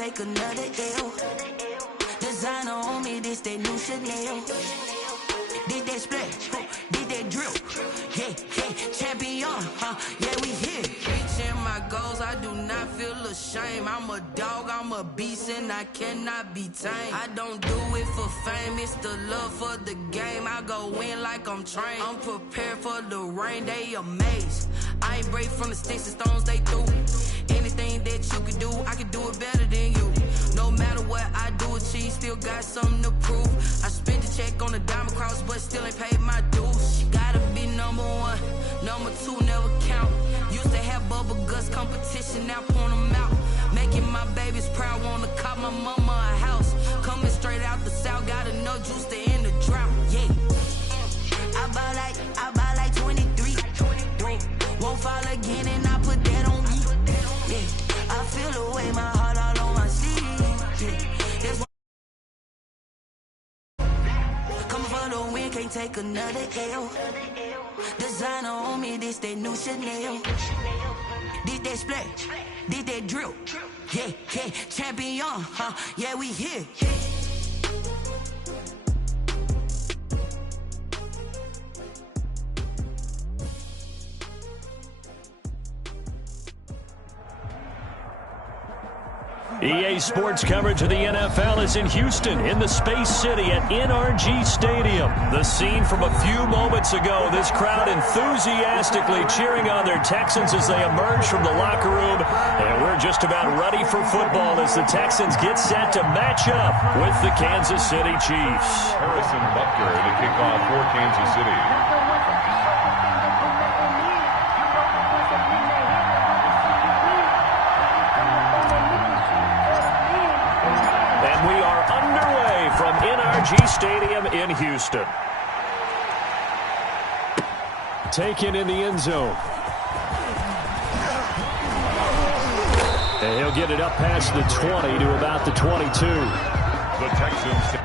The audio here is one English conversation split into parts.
take another L. Designer on me, this that new Chanel. Did that splash, did that drill. Yeah, champion, yeah, we here. Reaching my goals, I do not feel ashamed. I'm a dog, I'm a beast, and I cannot be tamed. I don't do it for fame, it's the love for the game. I go in like I'm trained. I'm prepared for the rain, they amazed. I ain't break from the sticks and stones they threw. Anything that you can do, I can do it better than you. No matter what I do achieve, still got something to prove. I spent the check on the diamond cross, but still ain't paid my dues. Gotta be number one, number two never count. Used to have bubble guts competition, now point them out. Making my babies proud, wanna cop my mama a house. Coming straight out the south, got enough juice to end the drought. Yeah, I buy like 23. Won't fall again, and I put that on me. Yeah, I feel the way, my heart all on my sleeve. Yeah, that's coming for the win, can't take another L. Designer on me, this that new Chanel. Did that splash, did that drill. Yeah, champion, yeah, we here. EA Sports coverage of the NFL is in Houston, in the Space City at NRG Stadium. The scene from a few moments ago, this crowd enthusiastically cheering on their Texans as they emerge from the locker room. And we're just about ready for football as the Texans get set to match up with the Kansas City Chiefs. Harrison Butker to kick off for Kansas City. From NRG Stadium in Houston. Taken in the end zone. And he'll get it up past the 20 to about the 22. The Texans.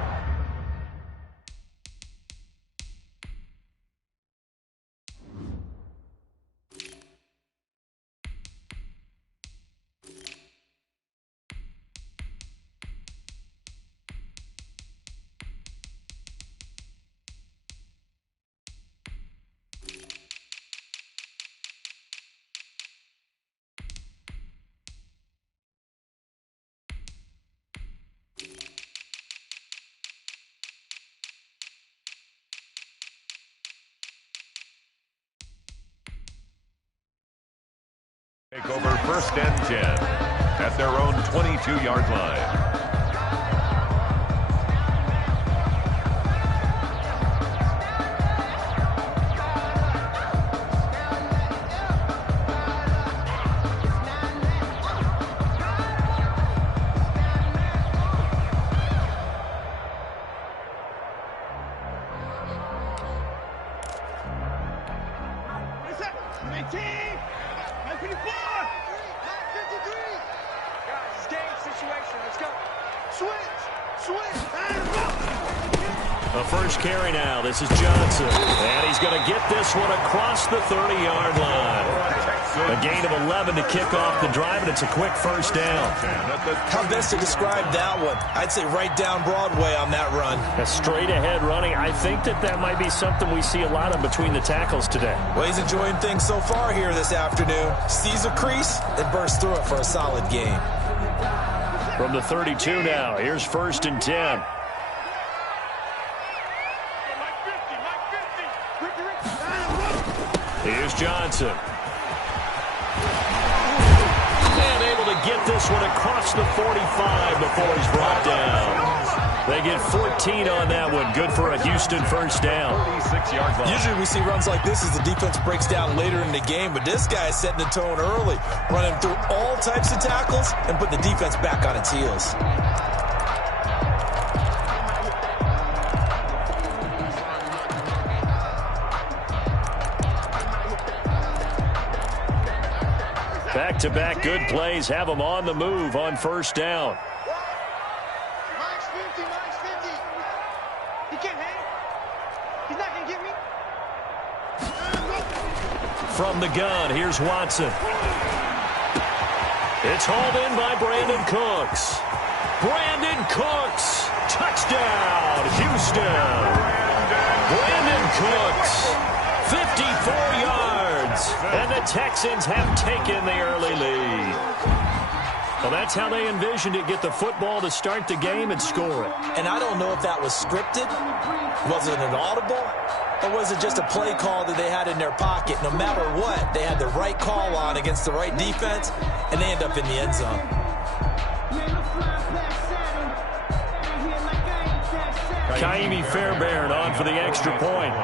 Take over 1st and 10 at their own 22-yard line. The first carry now. This is Johnson. And he's going to get this one across the 30-yard line. A gain of 11 to kick off the drive, and it's a quick first down. How best to describe that one? I'd say right down Broadway on that run. A straight-ahead running. I think that might be something we see a lot of between the tackles today. Well, he's enjoying things so far here this afternoon. Sees a crease and bursts through it for a solid gain. From the 32 now, here's 1st and 10. Here's Johnson. And able to get this one across the 45 before he's brought down. They get 14 on that one. Good for a Houston first down. Usually we see runs like this as the defense breaks down later in the game, but this guy is setting the tone early, running through all types of tackles and putting the defense back on its heels. Back-to-back good plays have them on the move on first down. Mike's 50. He can't hang. He's not going to get me. From the gun, here's Watson. It's hauled in by Brandon Cooks. Brandon Cooks, touchdown, Houston. Brandon Cooks, 54 yards, and the Texans have taken the early lead. Well, that's how they envisioned it, get the football to start the game and score it. And I don't know if that was scripted, was it an audible, or was it just a play call that they had in their pocket? No matter what, they had the right call on against the right defense, and they end up in the end zone. Kaimi Fairbairn on for the extra point.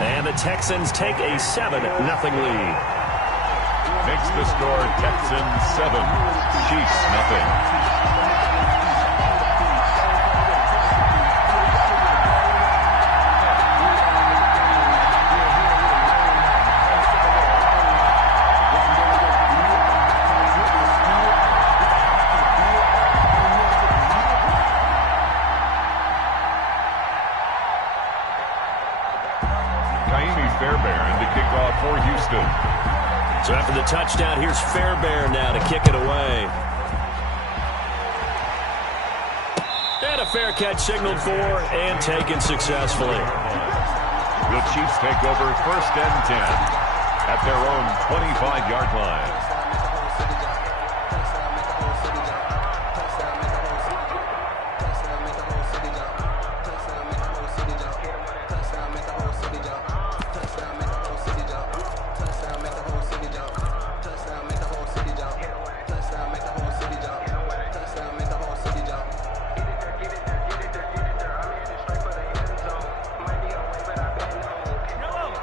And the Texans take a 7-0 lead. Makes the score Texans 7, Chiefs nothing. Fairbairn to kick off for Houston. So after the touchdown, here's Fairbairn now to kick it away. And a fair catch signaled for and taken successfully. The Chiefs take over 1st and 10 at their own 25-yard line.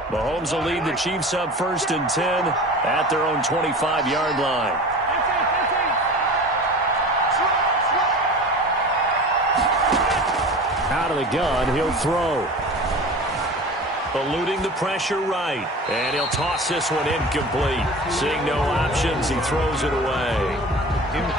Mahomes will lead the Chiefs up 1st and 10 at their own 25-yard line. Out of the gun, he'll throw. Eluding the pressure right. And he'll toss this one incomplete. Seeing no options, he throws it away.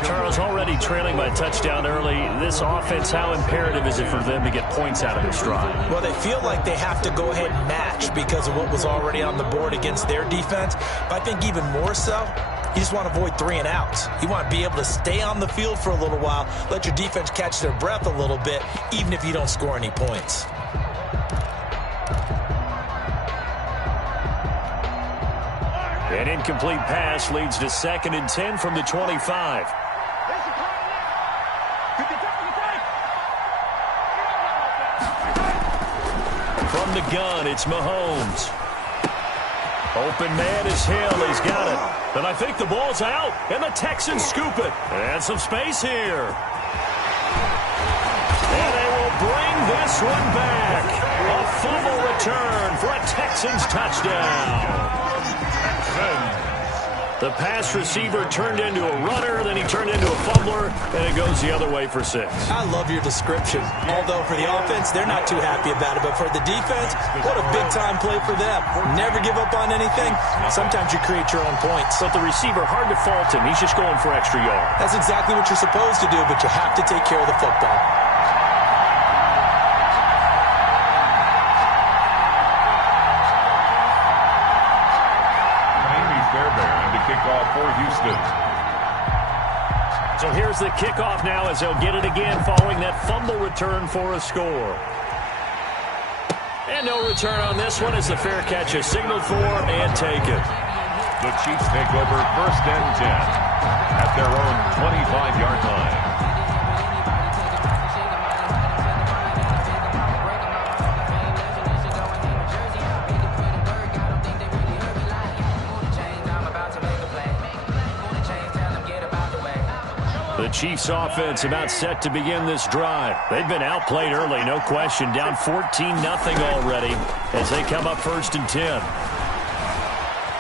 Charles, already trailing by a touchdown early. This offense, how imperative is it for them to get points out of this drive? Well, they feel like they have to go ahead and match because of what was already on the board against their defense. But I think even more so, you just want to avoid 3 and outs. You want to be able to stay on the field for a little while, let your defense catch their breath a little bit, even if you don't score any points. An incomplete pass leads to 2nd and 10 from the 25. From the gun, it's Mahomes. Open man is Hill. He's got it. And I think the ball's out, and the Texans scoop it. And some space here. And they will bring this one back. A fumble return for a Texans touchdown. The pass receiver turned into a runner, then he turned into a fumbler, and it goes the other way for 6. I love your description. Although for the offense, they're not too happy about it. But for the defense, what a big-time play for them. Never give up on anything. Sometimes you create your own points. But the receiver, hard to fault him. He's just going for extra yard. That's exactly what you're supposed to do, but you have to take care of the football. Kickoff for Houston. So here's the kickoff now as they'll get it again following that fumble return for a score. And no return on this one as the fair catch is signaled for and taken. The Chiefs take over 1st and 10 at their own 25-yard line. The Chiefs offense about set to begin this drive. They've been outplayed early, no question. Down 14-0 already as they come up 1st and 10.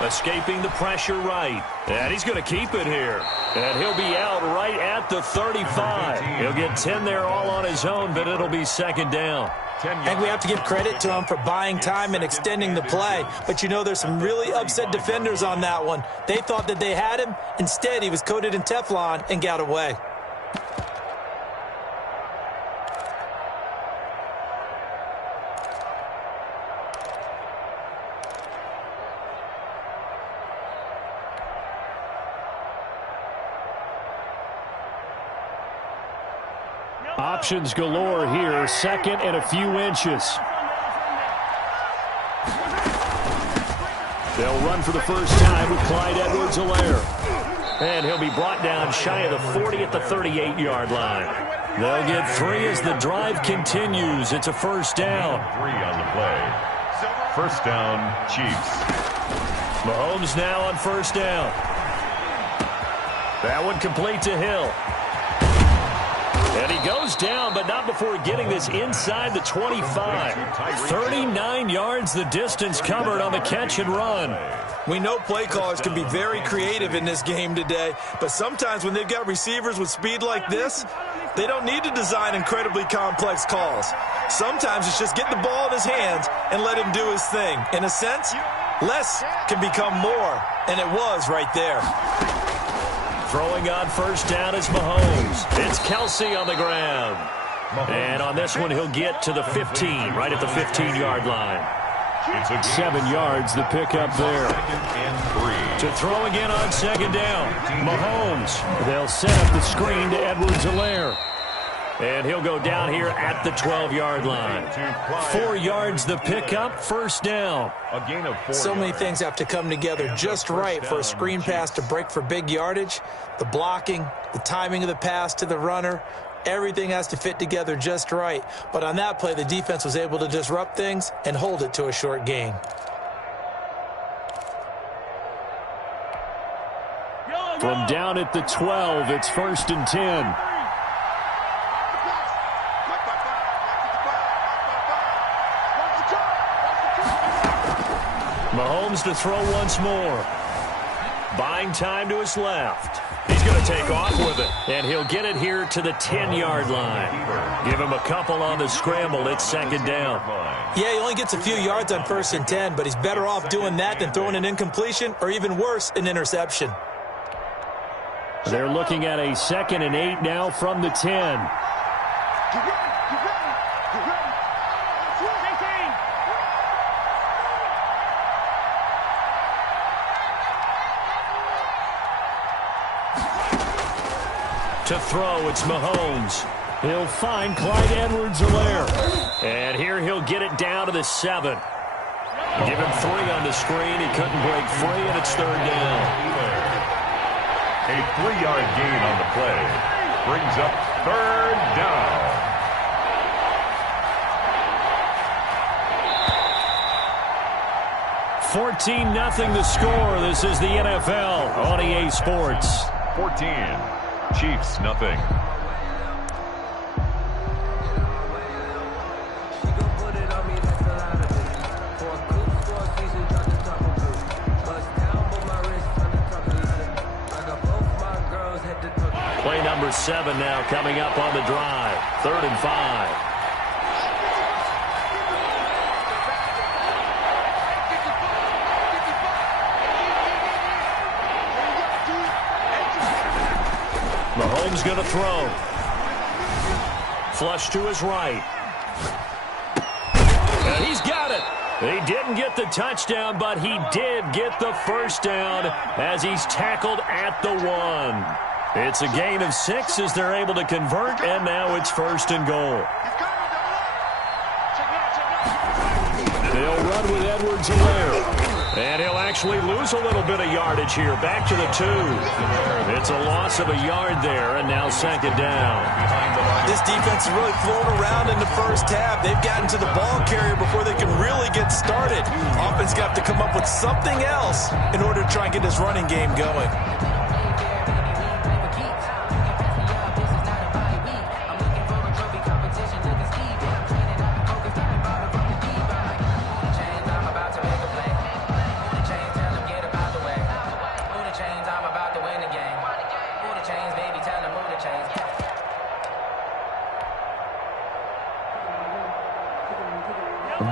Escaping the pressure right. And he's going to keep it here. And he'll be out right at the 35. He'll get 10 there all on his own, but it'll be 2nd down. I think we have to give credit to him for buying time and extending the play. But, you know, there's some really upset defenders on that one. They thought that they had him. Instead, he was coated in Teflon and got away. Options galore here. Second and a few inches. They'll run for the first time with Clyde Edwards-Helaire. And he'll be brought down shy of the 40 at the 38-yard line. They'll get 3 as the drive continues. It's a first down. 3 on the play. First down, Chiefs. Mahomes now on first down. That one complete to Hill. And he goes down, but not before getting this inside the 25. 39 yards the distance covered on the catch and run. We know play callers can be very creative in this game today, but sometimes when they've got receivers with speed like this, they don't need to design incredibly complex calls. Sometimes it's just get the ball in his hands and let him do his thing. In a sense, less can become more, and it was right there. Throwing on first down is Mahomes. It's Kelsey on the ground. And on this one, he'll get to the 15, right at the 15-yard line. 7 yards, the pickup there. To throw again on second down. Mahomes. They'll set up the screen to Edwards-Helaire. And he'll go down here at the 12-yard line. 4 yards the pickup, first down. A gain of 4 So many things have to come together just right for a screen pass to break for big yardage. The blocking, the timing of the pass to the runner, everything has to fit together just right. But on that play, the defense was able to disrupt things and hold it to a short gain. From down at the 12, it's first and 10. Mahomes to throw once more. Buying time to his left. He's going to take off with it. And he'll get it here to the 10-yard line. Give him a couple on the scramble. It's second down. Yeah, he only gets a few yards on first and 10, but he's better off doing that than throwing an incompletion or even worse, an interception. They're looking at a 2nd and 8 now from the 10. To throw, it's Mahomes. He'll find Clyde Edwards-Helaire. And here he'll get it down to the 7. Give him 3 on the screen. He couldn't break free, and it's third down. A 3-yard gain on the play. Brings up third down. $14-0 the score. This is the NFL on EA Sports. 14. Chiefs, nothing. Play number 7 now coming up on the drive. 3rd and 5. Mahomes going to throw. Flush to his right. And he's got it. He didn't get the touchdown, but he did get the first down as he's tackled at the 1. It's a gain of 6 as they're able to convert, and now it's first and goal. They'll run with Edwards-Helaire. And he'll actually lose a little bit of yardage here. Back to the 2. It's a loss of a yard there, and now second down. This defense has really flown around in the first half. They've gotten to the ball carrier before they can really get started. Offense got to come up with something else in order to try and get this running game going.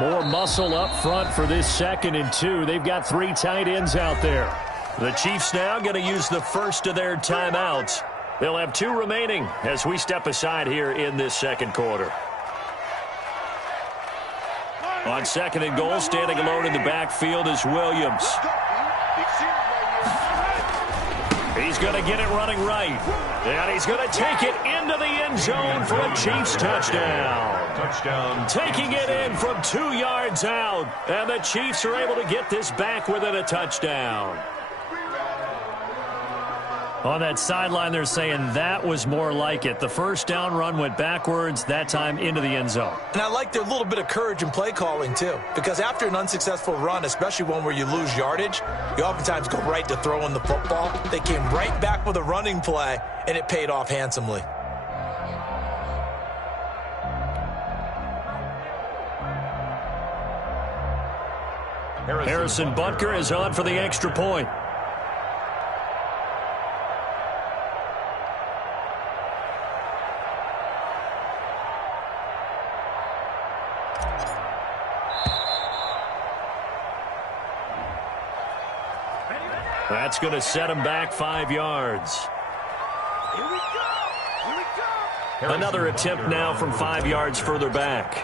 More muscle up front for this 2nd and 2. They've got 3 tight ends out there. The Chiefs now going to use the first of their timeouts. They'll have 2 remaining as we step aside here in this second quarter. On 2nd and goal, standing alone in the backfield is Williams. He's going to get it running right. And he's going to take it into the end zone for a Chiefs touchdown. Touchdown. Taking it in from 2 yards out. And the Chiefs are able to get this back within a touchdown. On that sideline, they're saying that was more like it. The first down run went backwards, that time into the end zone. And I like their little bit of courage in play calling, too. Because after an unsuccessful run, especially one where you lose yardage, you oftentimes go right to throwing the football. They came right back with a running play, and it paid off handsomely. Harrison Butker is on for the extra point. That's going to set him back 5 yards. Here we go. Here we go. Another attempt now from 5 yards further back.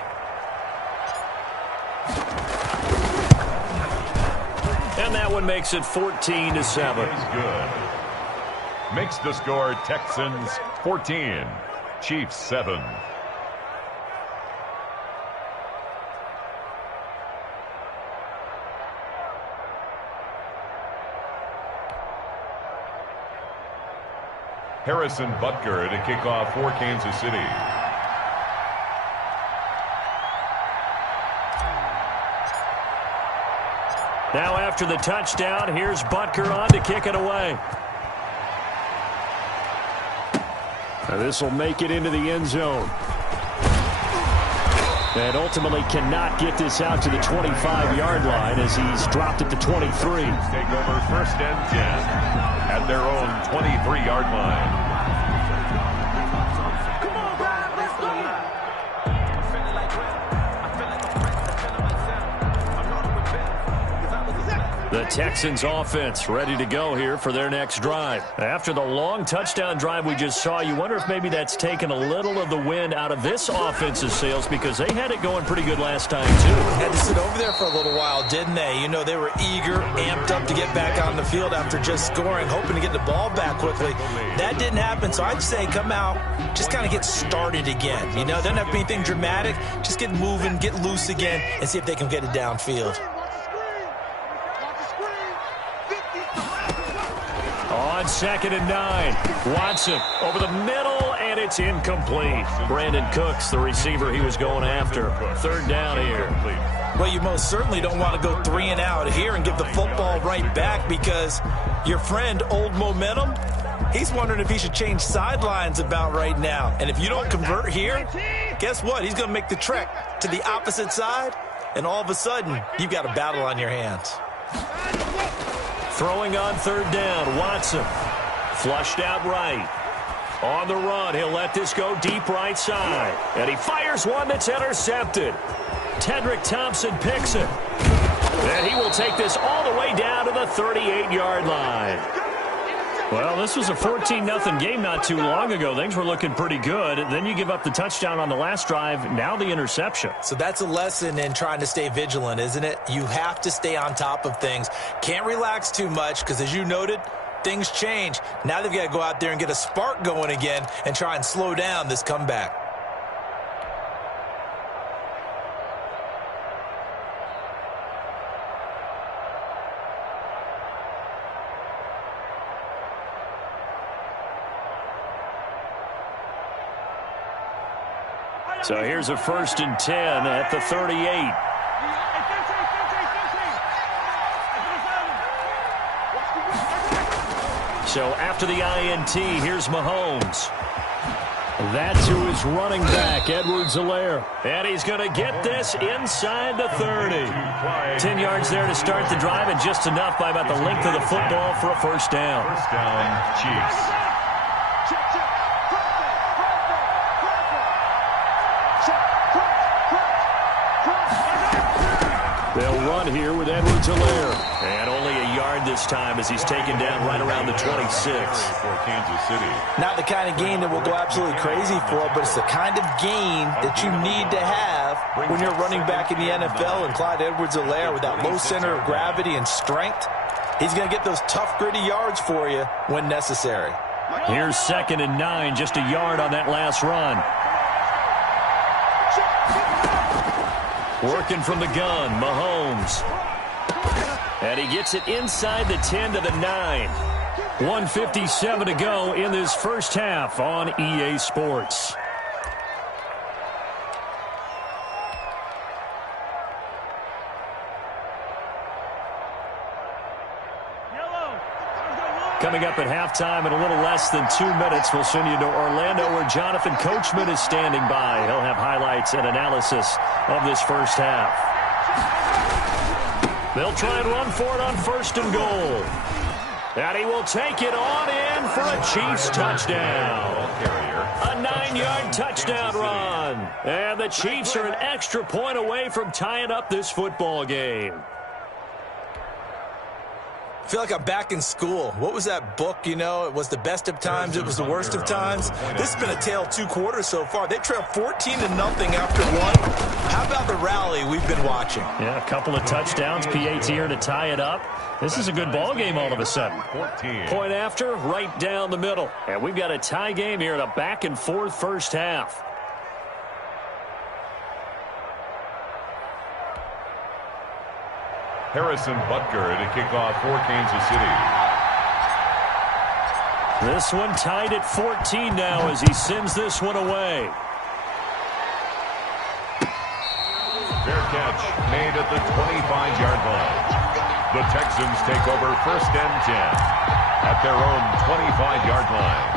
And that one makes it 14-7. Good. Makes the score Texans 14, Chiefs 7. Harrison Butker to kick off for Kansas City. Now after the touchdown, here's Butker on to kick it away. This will make it into the end zone. And ultimately cannot get this out to the 25-yard line as he's dropped at the 23. Take over first and 10 at their own 23-yard line. Come on, Brian, let's go. The Texans offense ready to go here for their next drive. After the long touchdown drive we just saw, you wonder if maybe that's taken a little of the wind out of this offense's sails because they had it going pretty good last time, too. Had to sit over there for a little while, didn't they? You know, they were eager, amped up to get back on the field after just scoring, hoping to get the ball back quickly. That didn't happen, so I'd say come out, just kind of get started again. You know, doesn't have to be anything dramatic. Just get moving, get loose again, and see if they can get it downfield. On 2nd and 9, Watson over the middle, and it's incomplete. Brandon Cooks, the receiver he was going after. 3rd down here. Well, you most certainly don't want to go 3 and out here and give the football right back because your friend, Old Momentum, he's wondering if he should change sidelines about right now. And if you don't convert here, guess what? He's going to make the trek to the opposite side, and all of a sudden, you've got a battle on your hands. Throwing on 3rd down, Watson. Flushed out right. On the run, he'll let this go deep right side. And he fires one that's intercepted. Tedrick Thompson picks it. And he will take this all the way down to the 38-yard line. Well, this was a 14-0 game not too long ago. Things were looking pretty good. Then you give up the touchdown on the last drive. Now the interception. So that's a lesson in trying to stay vigilant, isn't it? You have to stay on top of things. Can't relax too much because, as you noted, things change. Now they've got to go out there and get a spark going again and try and slow down this comeback. So here's a 1st and 10 at the 38. So after the INT, here's Mahomes. That's who is running back, Edwards-Helaire. And he's going to get this inside the 30. 10 yards there to start the drive, and just enough by about the length of the football for a 1st down. 1st down, Chiefs. They'll run here with Edwards-Helaire. And only a yard this time as he's taken down right around the 26. For Kansas City. Not the kind of gain that we'll go absolutely crazy for, but it's the kind of gain that you need to have when you're running back in the NFL. And Clyde Edwards-Helaire with that low center of gravity and strength, He's going to get those tough, gritty yards for you when necessary. Here's 2nd and 9, just a yard on that last run. Working from the gun, Mahomes. And he gets it inside the 10 to the 9. 1:57 to go in this first half on EA Sports. Coming up at halftime in a little less than 2 minutes, we'll send you to Orlando where Jonathan Coachman is standing by. He'll have highlights and analysis of this first half. They'll try and run for it on 1st and goal. And he will take it on in for a Chiefs touchdown. A 9-yard touchdown run. And the Chiefs are an extra point away from tying up this football game. I feel like I'm back in school. What was that book, you know? It was the best of times. It was the worst of times. This has been a tale of 2 quarters so far. They trailed 14-0 after 1. How about the rally we've been watching? Yeah, a couple of touchdowns. PAT here to tie it up. This is a good ball game all of a sudden. Point after, right down the middle. And we've got a tie game here in a back-and-forth first half. Harrison Butker to kick off for Kansas City. This one tied at 14 now as he sends this one away. Fair catch made at the 25-yard line. The Texans take over 1st and 10 at their own 25-yard line.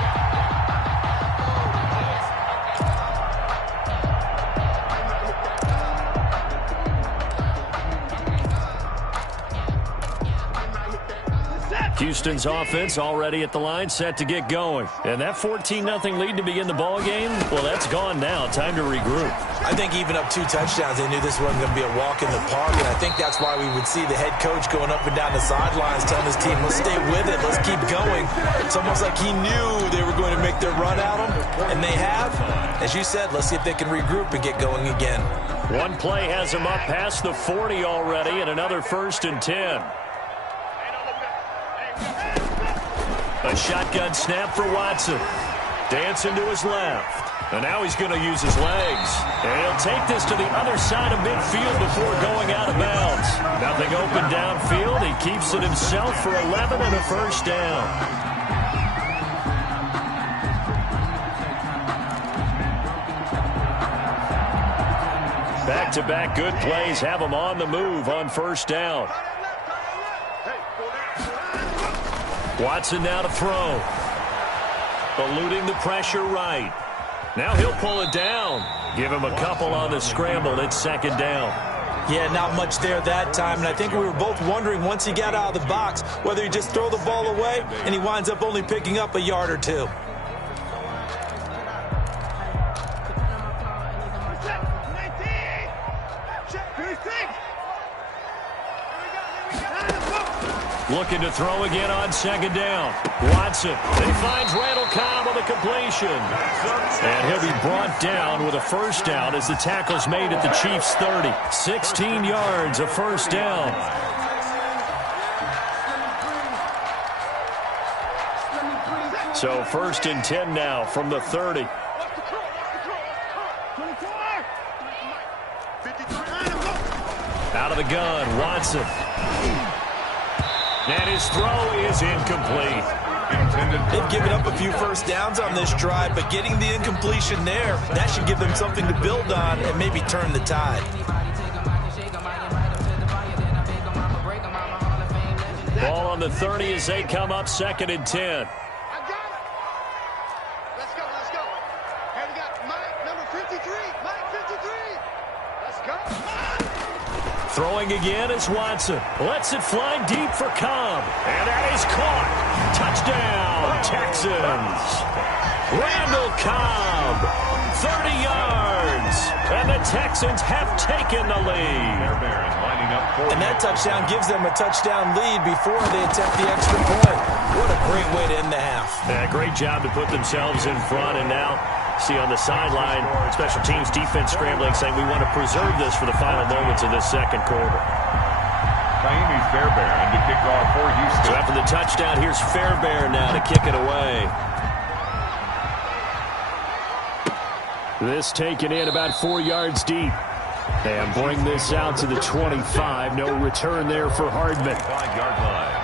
Houston's offense already at the line, set to get going. And that 14-0 lead to begin the ball game, well, that's gone now. Time to regroup. I think even up 2 touchdowns, they knew this wasn't going to be a walk in the park, and I think that's why we would see the head coach going up and down the sidelines telling his team, let's stay with it, let's keep going. It's almost like he knew they were going to make their run at him, and they have. As you said, let's see if they can regroup and get going again. One play has him up past the 40 already, and another 1st and 10. A shotgun snap for Watson. Dancing to his left. And now he's going to use his legs. And he'll take this to the other side of midfield before going out of bounds. Nothing open downfield. He keeps it himself for 11 and a 1st down. Back-to-back good plays have him on the move on 1st down. Watson now to throw. Eluding the pressure right. Now he'll pull it down. Give him a couple on the scramble. It's 2nd down. Yeah, not much there that time, and I think we were both wondering once he got out of the box whether he just throw the ball away and he winds up only picking up a yard or 2. Looking to throw again on 2nd down. Watson. He finds Randall Cobb on the completion. And he'll be brought down with a 1st down as the tackle's made at the Chiefs' 30. 16 yards, a 1st down. So 1st and 10 now from the 30. Out of the gun, Watson. And his throw is incomplete. They've given up a few 1st downs on this drive, but getting the incompletion there, that should give them something to build on and maybe turn the tide. Ball on the 30 as they come up 2nd and 10. Let's go. Hey, we got Mike, number 53. Mike, 53. Let's go. Throwing again is Watson. Lets it fly deep for Cobb. And that is caught. Touchdown, Texans. Randall Cobb, 30 yards. And the Texans have taken the lead. And that touchdown gives them a touchdown lead before they attempt the extra point. What a great way to end the half. Yeah, great job to put themselves in front. And now see on the sideline, special teams defense scrambling, saying we want to preserve this for the final moments of this 2nd quarter. Fairbairn to kick off for Houston. So after the touchdown, here's Fairbairn now to kick it away. This taken in about 4 yards deep. And bring this out to the 25. No return there for Hardman. 5-yard line.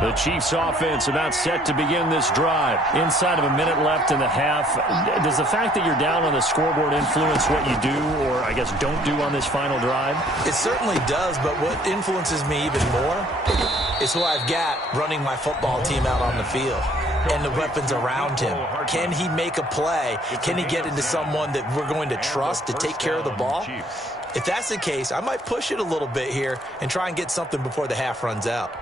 The Chiefs offense about set to begin this drive. Inside of a minute left in the half. Does the fact that you're down on the scoreboard influence what you do, or I guess don't do on this final drive? It certainly does, but what influences me even more is who I've got running my football team out on the field and the weapons around him. Can he make a play? Can he get into someone that we're going to trust to take care of the ball? If that's the case, I might push it a little bit here and try and get something before the half runs out.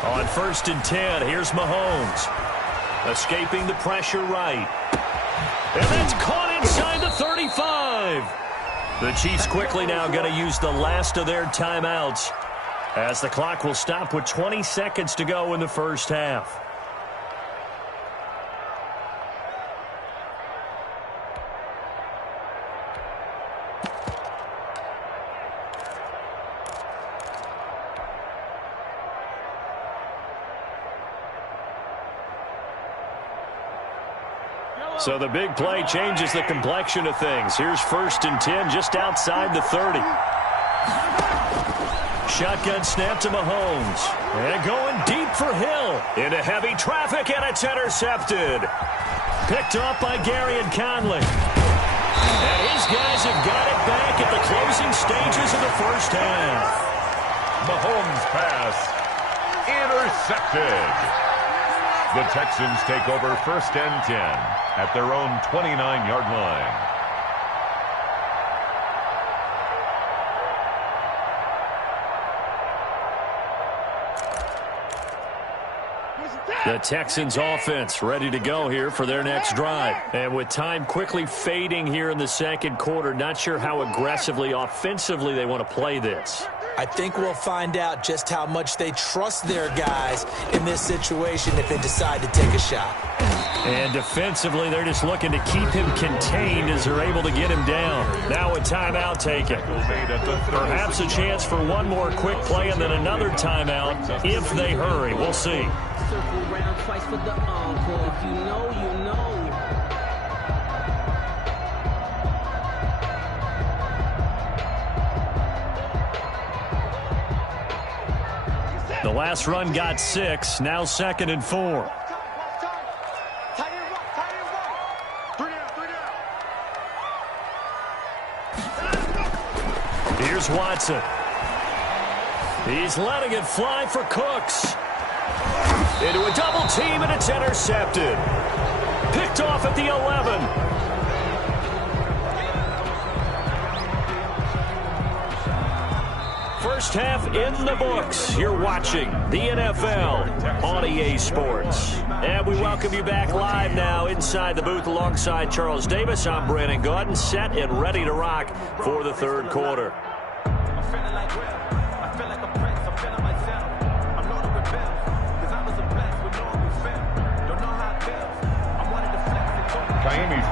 On 1st and 10, here's Mahomes. Escaping the pressure right. And that's caught inside the 35. The Chiefs quickly now going to use the last of their timeouts, as the clock will stop with 20 seconds to go in the first half. So the big play changes the complexion of things. Here's 1st and 10 just outside the 30. Shotgun snap to Mahomes. And going deep for Hill. Into heavy traffic, and it's intercepted. Picked off by Gary and Conley. And his guys have got it back at the closing stages of the first half. Mahomes' pass intercepted. The Texans take over 1st and 10 at their own 29-yard line. The Texans offense ready to go here for their next drive. And with time quickly fading here in the second quarter, not sure how aggressively, offensively they want to play this. I think we'll find out just how much they trust their guys in this situation if they decide to take a shot. And defensively, they're just looking to keep him contained as they're able to get him down. Now a timeout taken. Perhaps a chance for one more quick play and then another timeout if they hurry. We'll see. Circle round twice for the encore. If you know, you know. The last run got 6. Now 2nd and 4. Here's Watson. He's letting it fly for Cooks. Into a double team, and it's intercepted. Picked off at the 11. First half in the books. You're watching the NFL on EA Sports. And we welcome you back live now inside the booth alongside Charles Davis. I'm Brandon Gordon, set and ready to rock for the third quarter.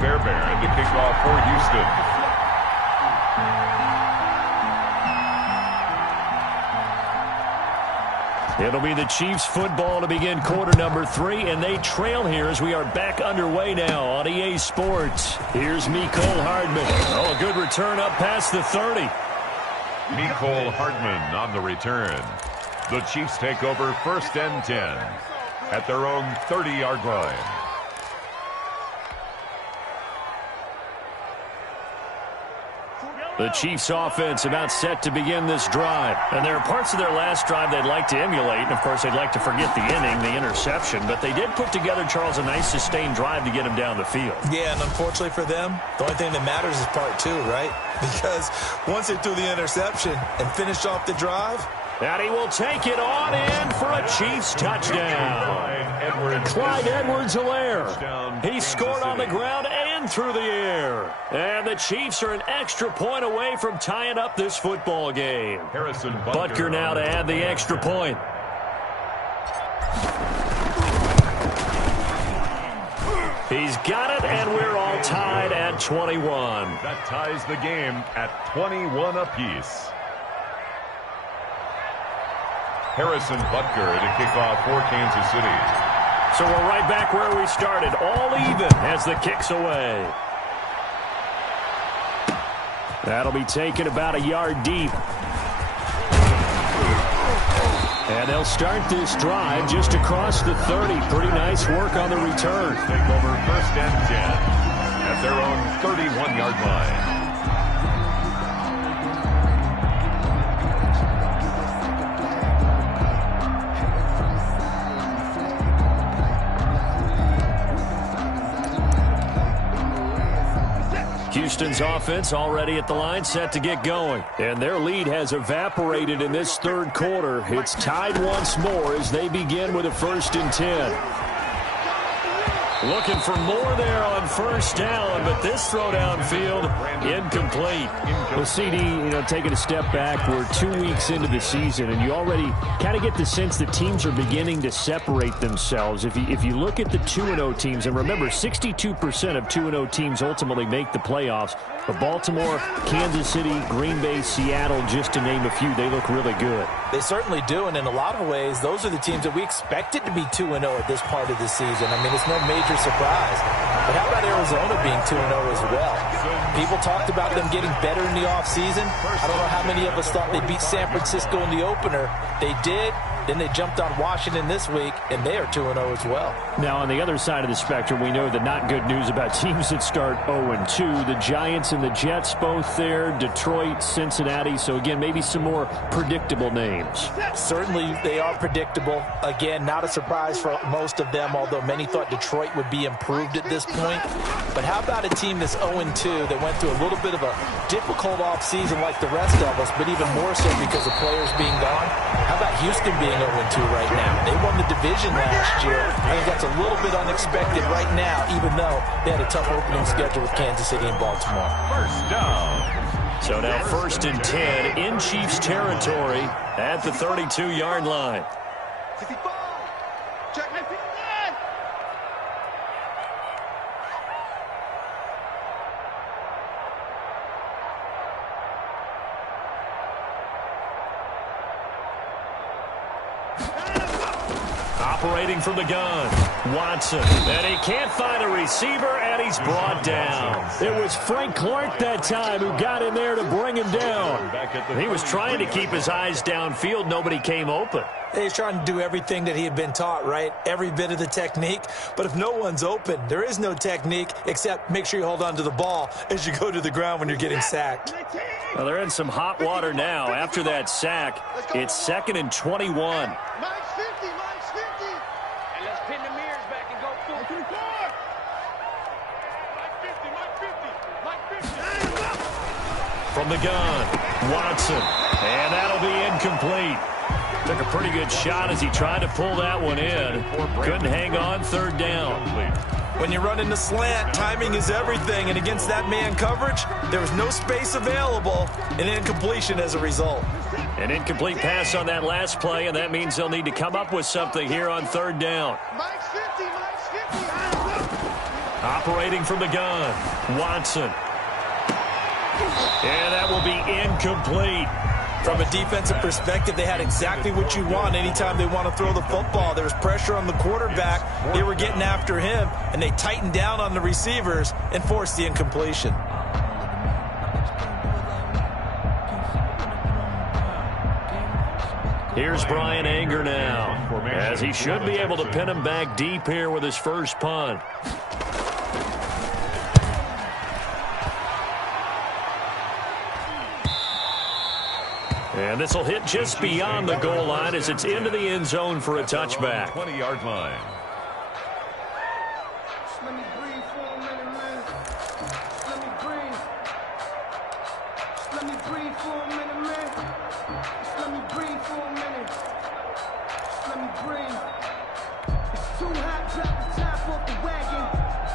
Fairbairn to kick off for Houston. It'll be the Chiefs football to begin quarter number 3, and they trail here as we are back underway now on EA Sports. Here's Mecole Hardman. Oh, a good return up past the 30. Mecole Hardman on the return. The Chiefs take over 1st and 10 at their own 30-yard line. The Chiefs offense about set to begin this drive. And there are parts of their last drive they'd like to emulate. And, of course, they'd like to forget the inning, the interception. But they did put together, Charles, a nice sustained drive to get him down the field. Yeah, and unfortunately for them, the only thing that matters is part two, right? Because once they threw the interception and finished off the drive. And he will take it on in for a Chiefs touchdown. Clyde Edwards-Helaire. He scored on the ground and through the air. And the Chiefs are an extra point away from tying up this football game. Butker now to add the extra point. He's got it, and we're all tied at 21. That ties the game at 21 apiece. Harrison Butker to kick off for Kansas City. So we're right back where we started, all even as the kick's away. That'll be taken about a yard deep. And they'll start this drive just across the 30. Pretty nice work on the return. Take over first and 10 at their own 31-yard line. Houston's offense already at the line, set to get going. And their lead has evaporated in this third quarter. It's tied once more as they begin with a 1st and 10. Looking for more there on first down, but this throw downfield, incomplete. Well, CD, taking a step back, we're 2 weeks into the season, and you already kind of get the sense that teams are beginning to separate themselves. If you look at the 2-0 teams, and remember, 62% of 2-0 teams ultimately make the playoffs. But Baltimore, Kansas City, Green Bay, Seattle, just to name a few, they look really good. They certainly do, and in a lot of ways, those are the teams that we expected to be 2-0 at this part of the season. I mean, it's no major surprise. But how about Arizona being 2-0 as well? People talked about them getting better in the offseason. I don't know how many of us thought they'd beat San Francisco in the opener. They did. Then they jumped on Washington this week, and they are 2-0 as well. Now, on the other side of the spectrum, we know the not good news about teams that start 0-2. The Giants and the Jets both there, Detroit, Cincinnati. So, again, maybe some more predictable names. Certainly, they are predictable. Again, not a surprise for most of them, although many thought Detroit would be improved at this point. But how about a team that's 0-2 that went through a little bit of a difficult offseason like the rest of us, but even more so because of players being gone? How about Houston being 0-2 right now? They won the division last year. I think that's a little bit unexpected right now, even though they had a tough opening schedule with Kansas City and Baltimore. First down. So now 1st and 10 in Chiefs territory at the 32-yard line. 65. Check my feet. Operating from the gun, Watson. And he can't find a receiver, and he's brought down. It was Frank Clark that time who got in there to bring him down. He was trying to keep his eyes downfield. Nobody came open. He's trying to do everything that he had been taught, right? Every bit of the technique. But if no one's open, there is no technique except make sure you hold on to the ball as you go to the ground when you're getting sacked. Well, they're in some hot water now. After that sack, it's 2nd and 21. Mike's 50, Mike's 50. And let's pin the mirrors back and go full. Mike 50, Mike 50, Mike 50. From the gun, Watson. And that'll be incomplete. Took a pretty good shot as he tried to pull that one in. Couldn't hang on, 3rd down. When you run in the slant, timing is everything. And against that man coverage, there was no space available. An incompletion as a result. An incomplete pass on that last play, and that means they'll need to come up with something here on 3rd down. Mike's 50, Mike's 50. Operating from the gun, Watson. And that will be incomplete. From a defensive perspective, they had exactly what you want anytime they want to throw the football. There was pressure on the quarterback. They were getting after him, and they tightened down on the receivers and forced the incompletion. Here's Brian Anger now, as he should be able to pin him back deep here with his first punt. And this will hit just beyond the goal line as it's into the end zone for a touchback. 20-yard line. Just let me breathe for a minute, man. Just let me breathe. Just let me breathe for a minute, man. Just let me breathe for a minute. Just let me breathe. It's too hot, drop the top off the wagon.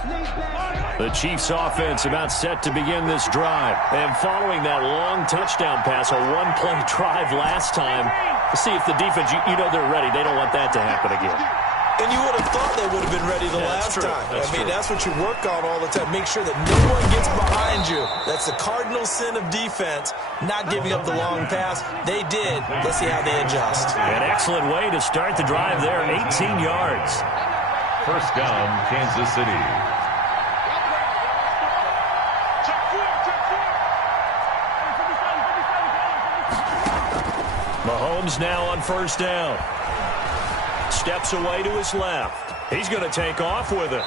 Lay back. The Chiefs offense about set to begin this drive. And following that long touchdown pass, a one-play drive last time, see if the defense, you know they're ready. They don't want that to happen again. And you would have thought they would have been ready the last time. That's what you work on all the time. Make sure that no one gets behind you. That's the cardinal sin of defense, not giving up the long pass. They did. Let's see how they adjust. An excellent way to start the drive there, 18 yards. First down, Kansas City. Mahomes now on first down. Steps away to his left. He's going to take off with it.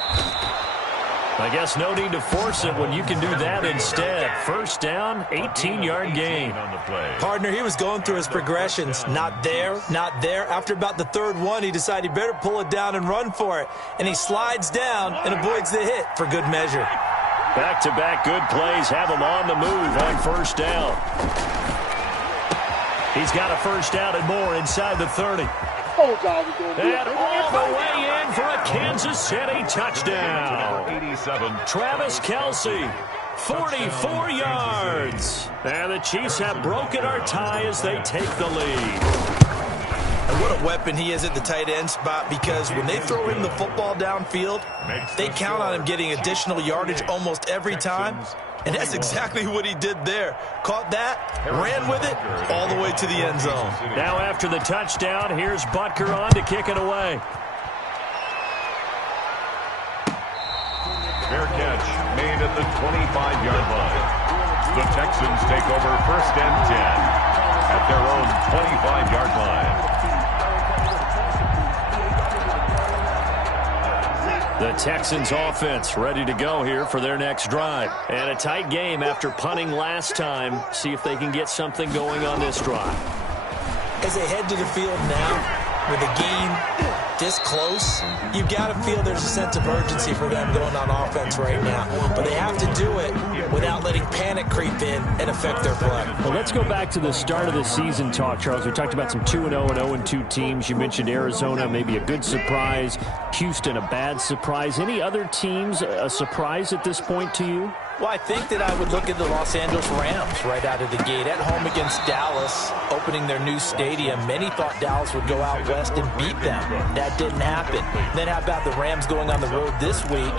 I guess no need to force it when you can do that instead. First down, 18-yard gain. On the play. Partner, he was going through his progressions. Not there, not there. After about the third one, he decided he better pull it down and run for it. And he slides down and avoids the hit for good measure. Back-to-back good plays have him on the move on first down. He's got a first down and more inside the 30. And all the way in for a Kansas City touchdown. 87. Travis Kelce, 44 yards. And the Chiefs have broken our tie as they take the lead. And what a weapon he is at the tight end spot, because when they throw him the football downfield, they count on him getting additional yardage almost every time. And that's exactly what he did there. Caught that, ran with it, all the way to the end zone. Now after the touchdown, here's Butker on to kick it away. Fair catch made at the 25-yard line. The Texans take over first and 10 at their own 25-yard line. The Texans offense ready to go here for their next drive. And a tight game after punting last time. See if they can get something going on this drive. As they head to the field now, with a game this close, you've got to feel there's a sense of urgency for them going on offense right now. But they have to do it without letting panic creep in and affect their play. Well, let's go back to the start of the season talk, Charles. We talked about some 2-0 and 0-2 teams. You mentioned Arizona, maybe a good surprise. Houston, a bad surprise. Any other teams a surprise at this point to you? Well, I think that I would look at the Los Angeles Rams right out of the gate. At home against Dallas, opening their new stadium. Many thought Dallas would go out west and beat them. That didn't happen. Then how about the Rams going on the road this week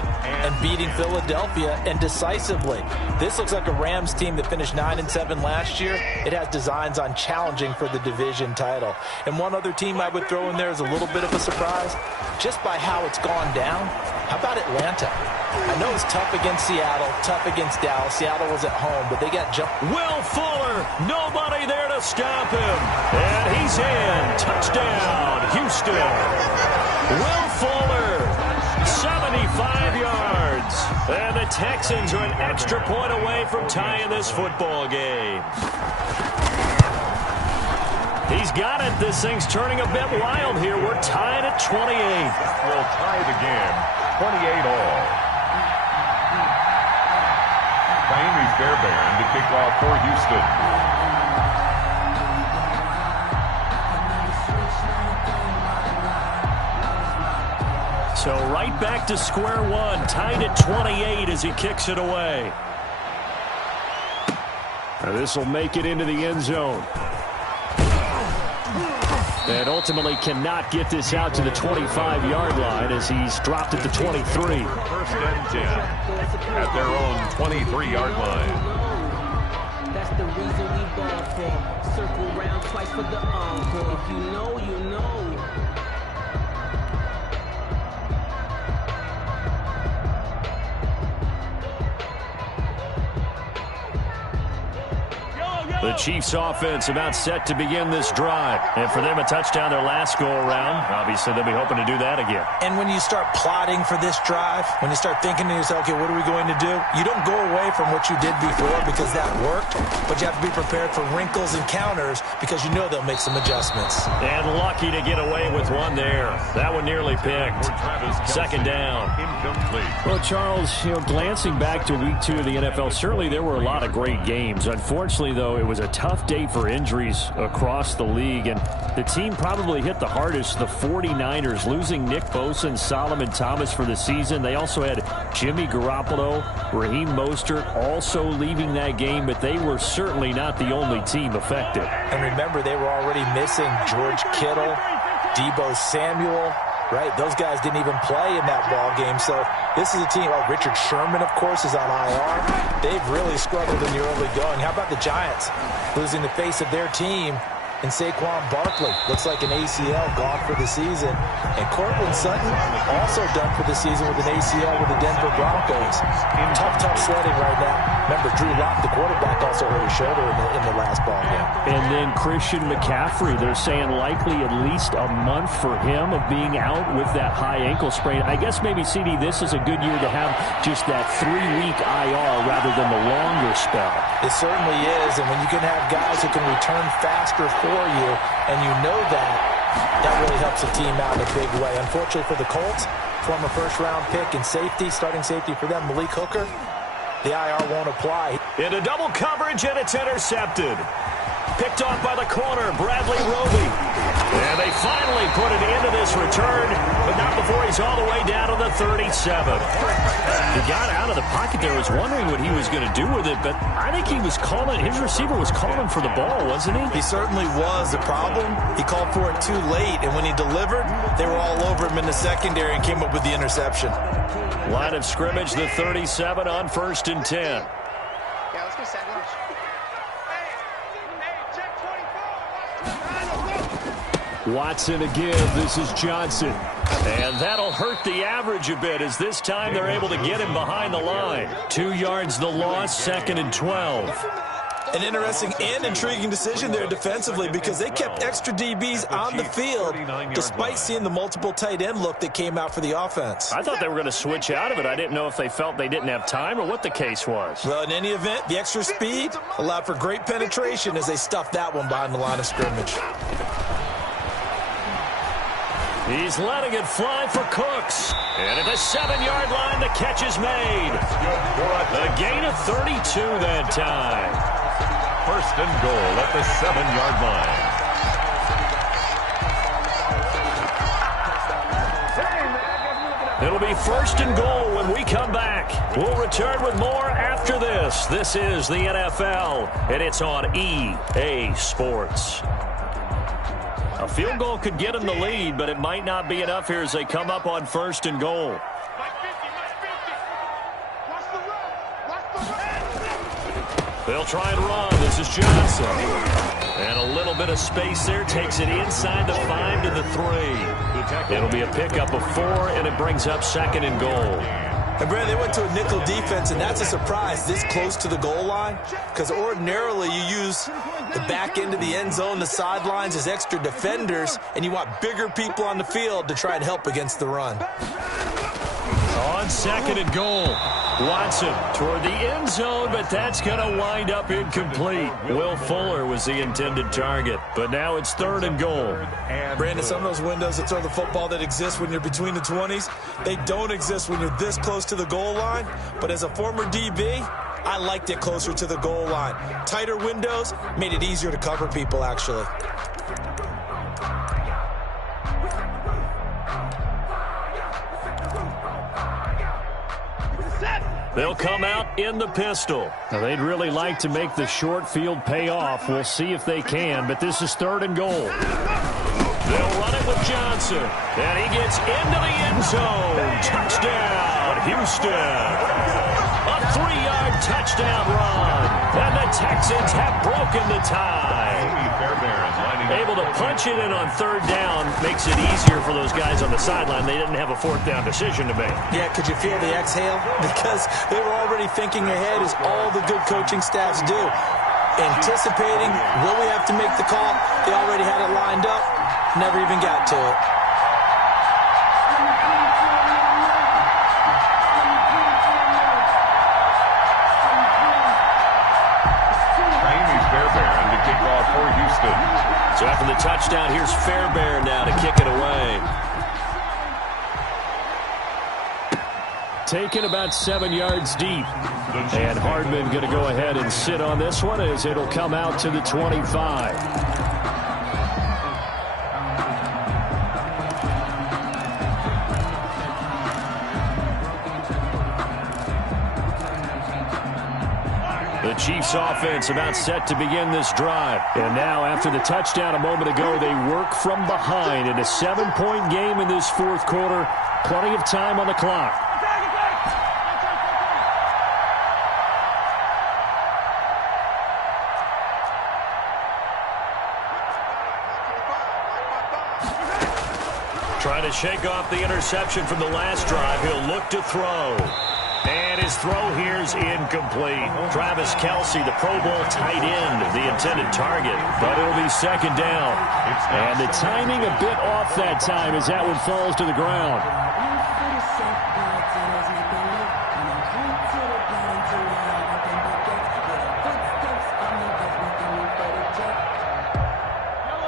and beating Philadelphia, and decisively? This looks like a Rams team that finished 9-7 last year. It has designs on challenging for the division title. And one other team I would throw in there is a little bit of a surprise, just by how it's gone down. How about Atlanta? I know it's tough against Seattle, tough against Dallas. Seattle was at home, but they got jumped. Will Fuller, nobody there to stop him. And he's in. Touchdown, Houston. Will Fuller, 75 yards. And the Texans are an extra point away from tying this football game. He's got it. This thing's turning a bit wild here. We're tied at 28. Will tie the game, 28 all. Miami Fairbairn to kick off for Houston. So right back to square one, tied at 28 as he kicks it away. This will make it into the end zone. And ultimately cannot get this out to the 25-yard line as he's dropped at the 23. First and 10 at their own 23-yard line. That's the reason we ball for. Circle round twice for the encore. If you know, you know. Yo, The Chiefs offense about set to begin this drive. And for them, a touchdown their last go-around. Obviously, they'll be hoping to do that again. And when you start plotting for this drive, when you start thinking to yourself, okay, what are we going to do? You don't go away from what you did before because that worked, but you have to be prepared for wrinkles and counters because you know they'll make some adjustments. And lucky to get away with one there. That one nearly picked. Second down. Incomplete. Well, Charles, glancing back to week 2 of the NFL, certainly there were a lot of great games. Unfortunately, though, it was a tough day for injuries across the league, and the team probably hit the hardest, the 49ers, losing Nick Bosa and Solomon Thomas for the season. They also had Jimmy Garoppolo, Raheem Mostert also leaving that game, but they were certainly not the only team affected. And remember, they were already missing George Kittle, Deebo Samuel, right? Those guys didn't even play in that ball game. So this is a team. Oh, Richard Sherman, of course, is on IR. They've really struggled in the early going. How about the Giants losing the face of their team in Saquon Barkley? Looks like an ACL gone for the season. And Cortland Sutton also done for the season with an ACL with the Denver Broncos. Tough sledding right now. Remember, Drew Lock, the quarterback, also hurt his shoulder in the last ball game. And then Christian McCaffrey, they're saying likely at least a month for him of being out with that high ankle sprain. I guess maybe, CD, this is a good year to have just that 3-week IR rather than the longer spell. It certainly is, and when you can have guys who can return faster for you, and you know that really helps the team out in a big way. Unfortunately for the Colts, former first-round pick and safety, starting safety for them, Malik Hooker, the IR won't apply. Into double coverage, and it's intercepted. Picked off by the corner, Bradley Roby. And they finally put it into this return, but not before he's all the way down to the 37. He got out of the pocket there. I was wondering what he was going to do with it, but I think he was calling, his receiver was calling for the ball, wasn't he? He certainly was. The problem, he called for it too late, and when he delivered, they were all over him in the secondary and came up with the interception. Line of scrimmage, the 37 on 1st and 10. Yeah, let's go second. Watson to give. This is Johnson. And that'll hurt the average a bit as this time they're able to get him behind the line. 2 yards the loss, 2nd and 12. An interesting and intriguing decision there defensively because they kept extra DBs on the field despite seeing the multiple tight end look that came out for the offense. I thought they were going to switch out of it. I didn't know if they felt they didn't have time or what the case was. Well, in any event, the extra speed allowed for great penetration as they stuffed that one behind the line of scrimmage. He's letting it fly for Cooks. And at the 7-yard line, the catch is made. A gain of 32 that time. 1st and goal at the 7-yard line. It'll be 1st and goal when we come back. We'll return with more after this. This is the NFL, and it's on EA Sports. A field goal could get them the lead, but it might not be enough here as they come up on 1st and goal. They'll try and run. This is Johnson. And a little bit of space there. Takes it inside the 5 to the 3. It'll be a pickup of 4, and it brings up 2nd and goal. And, Brad, they went to a nickel defense, and that's a surprise this close to the goal line because ordinarily you use the back end of the end zone, the sidelines as extra defenders, and you want bigger people on the field to try and help against the run. On 2nd and goal, Watson toward the end zone, but that's going to wind up incomplete. Will Fuller was the intended target, but now it's 3rd and goal. Brandon, some of those windows that throw the football that exist when you're between the 20s, they don't exist when you're this close to the goal line. But as a former DB, I liked it closer to the goal line. Tighter windows made it easier to cover people, actually. They'll come out in the pistol. Now, they'd really like to make the short field pay off. We'll see if they can, but this is 3rd and goal. They'll run it with Johnson, and he gets into the end zone. Touchdown, Houston. A 3-yard touchdown run, and the Texans have broken the tie. Able to punch it in on 3rd down makes it easier for those guys on the sideline. They didn't have a 4th down decision to make. Yeah, could you feel the exhale? Because they were already thinking ahead, as all the good coaching staffs do. anticipating, will we have to make the call? They already had it lined up, never even got to it. For Houston. So after the touchdown, here's Fairbairn now to kick it away. Taken about 7 yards deep. And Hardman going to go ahead and sit on this one as it'll come out to the 25. The Chiefs offense about set to begin this drive. And now after the touchdown a moment ago, they work from behind in a 7-point game in this fourth quarter. Plenty of time on the clock. Trying to shake off the interception from the last drive. He'll look to throw. And his throw here is incomplete. Travis Kelce, the Pro Bowl tight end, the intended target. But it'll be second down. And the timing a bit off that time as that one falls to the ground.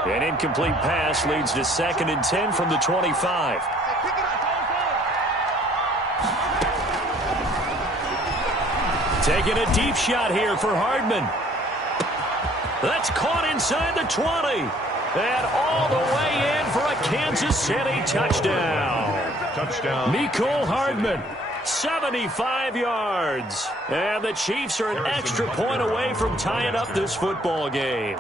An incomplete pass leads to 2nd and 10 from the 25. Taking a deep shot here for Hardman. That's caught inside the 20. And all the way in for a Kansas City touchdown. Touchdown. Mecole Hardman, 75 yards. And the Chiefs are an extra point away from tying up this football game.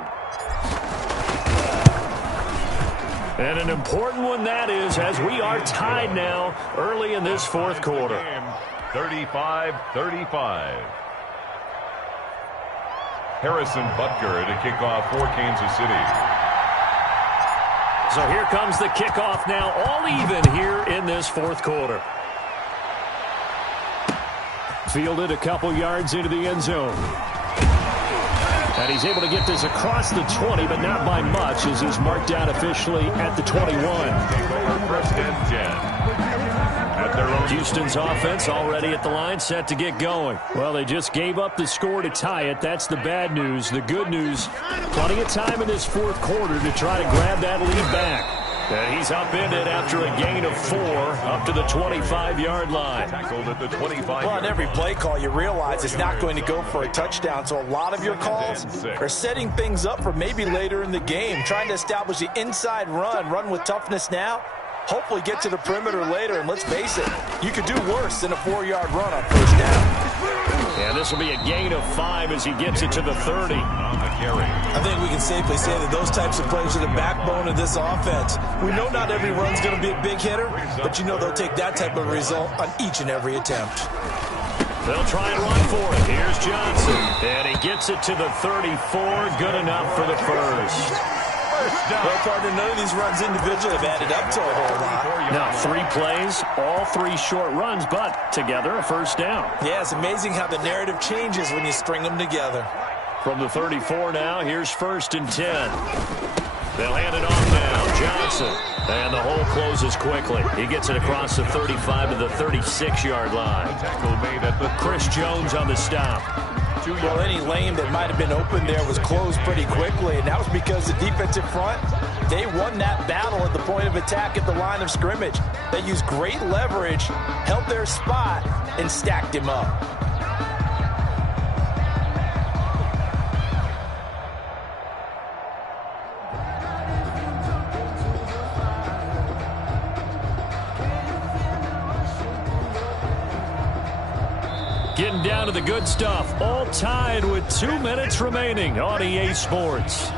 And an important one that is, as we are tied now early in this fourth quarter. 35-35. Harrison Butker to kick off for Kansas City. So here comes the kickoff now, all even here in this fourth quarter. Fielded a couple yards into the end zone. And he's able to get this across the 20, but not by much, as he's marked down officially at the 21. First and 10. Houston's offense already at the line, set to get going. Well, they just gave up the score to tie it. That's the bad news. The good news, plenty of time in this fourth quarter to try to grab that lead back. And he's upended after a gain of 4 up to the 25-yard line. Tackled at the 25. Well, on every play call, you realize it's not going to go for a touchdown. So a lot of your calls are setting things up for maybe later in the game, trying to establish the inside run with toughness now. Hopefully get to the perimeter later, and let's face it, you could do worse than a 4-yard run on first down. And this will be a gain of 5 as he gets it to the 30. I think we can safely say that those types of plays are the backbone of this offense. We know not every run's going to be a big hitter, but you know they'll take that type of result on each and every attempt. They'll try and run for it. Here's Johnson, and he gets it to the 34. Good enough for the first. Well, partner, none of these runs individually have added up to a whole lot. Now, 3 plays, all 3 short runs, but together a first down. Yeah, it's amazing how the narrative changes when you string them together. From the 34 now, here's 1st and 10. They'll hand it off now. Johnson. And the hole closes quickly. He gets it across the 35 to the 36-yard line. Tackle made at the Chris Jones on the stop. Well, any lane that might have been open there was closed pretty quickly, and that was because the defensive front, they won that battle at the point of attack at the line of scrimmage. They used great leverage, held their spot, and stacked him up. Getting down to the good stuff. All tied with 2 minutes remaining on EA Sports.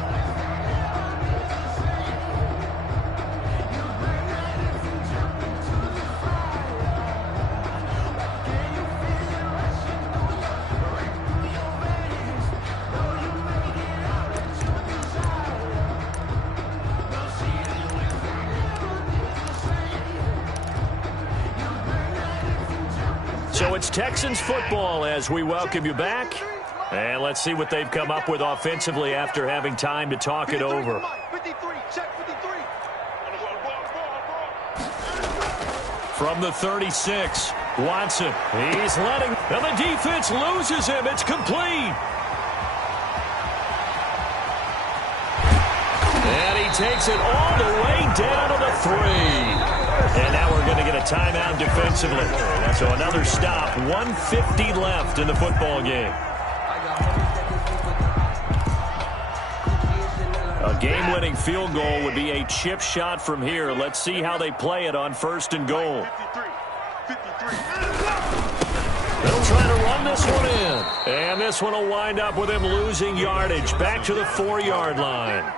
So it's Texans football as we welcome you back. And let's see what they've come up with offensively after having time to talk it over. 53, check 53. From the 36, Watson. He's letting, and the defense loses him. It's complete. And he takes it all the way down to the 3. And now we're going to get a timeout defensively. So another stop, 1:50 left in the football game. A game-winning field goal would be a chip shot from here. Let's see how they play it on 1st and goal. They'll try to run this one in. And this one will wind up with him losing yardage back to the 4-yard line.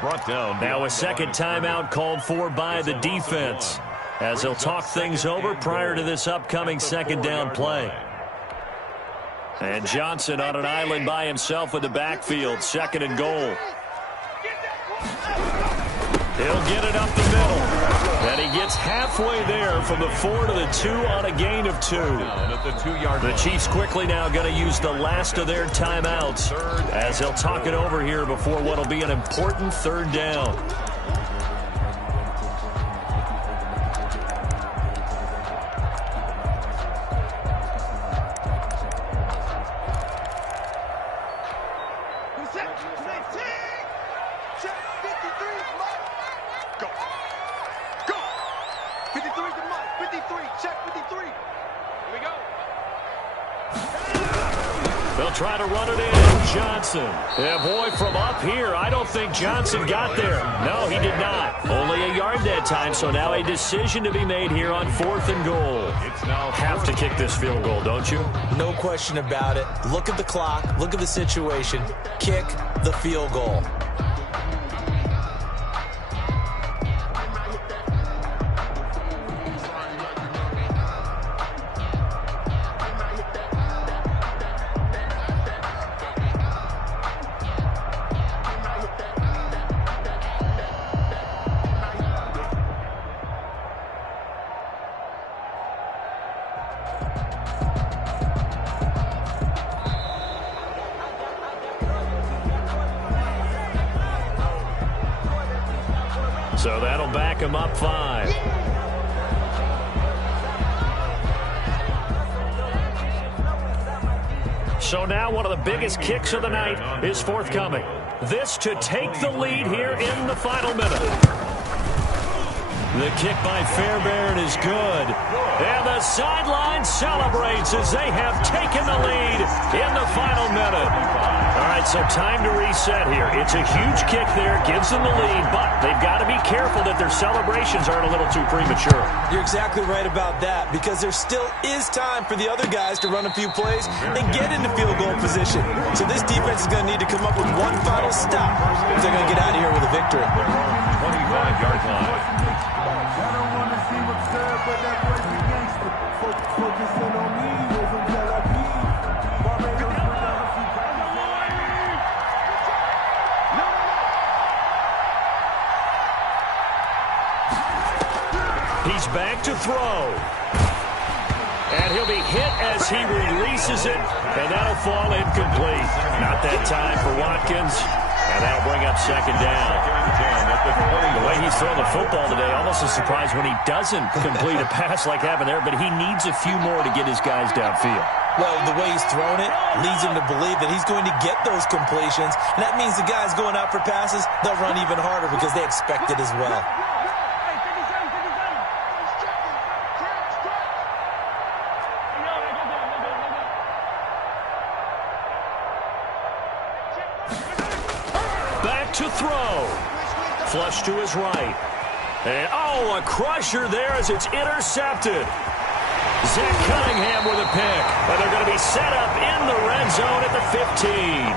Brought down. Now a second timeout called for by the defense as they'll talk things over prior to this upcoming second down play. And Johnson on an island by himself with the backfield, 2nd and goal. He'll get it up the middle. And he gets halfway there from the 4 to the 2 on a gain of 2. The Chiefs quickly now going to use the last of their timeouts as they'll talk it over here before what will be an important 3rd down. They'll try to run it in. Johnson. Yeah, boy, from up here, I don't think Johnson got there. No, he did not. Only a yard that time, so now a decision to be made here on 4th and goal. Have to kick this field goal, don't you? No question about it. Look at the clock. Look at the situation. Kick the field goal. So that'll back him up 5. So now one of the biggest kicks of the night is forthcoming. This to take the lead here in the final minute. The kick by Fairbairn is good. And the sideline celebrates as they have taken the lead in the final minute. All right, so time to reset here. It's a huge kick there, gives them the lead, but they've got to be careful that their celebrations aren't a little too premature. You're exactly right about that, because there still is time for the other guys to run a few plays and get into field goal position. So this defense is going to need to come up with one final stop if they're going to get out of here with a victory. 25-yard line. He's back to throw. And he'll be hit as he releases it, and that'll fall incomplete. Not that time for Watkins, and that'll bring up 2nd down. The way he's thrown the football today, almost a surprise when he doesn't complete a pass like happened there, but he needs a few more to get his guys downfield. Well, the way he's thrown it leads him to believe that he's going to get those completions, and that means the guys going out for passes, they'll run even harder because they expect it as well. To throw. Flush to his right. And, oh, a crusher there as it's intercepted. Zach Cunningham with a pick. And they're going to be set up in the red zone at the 15.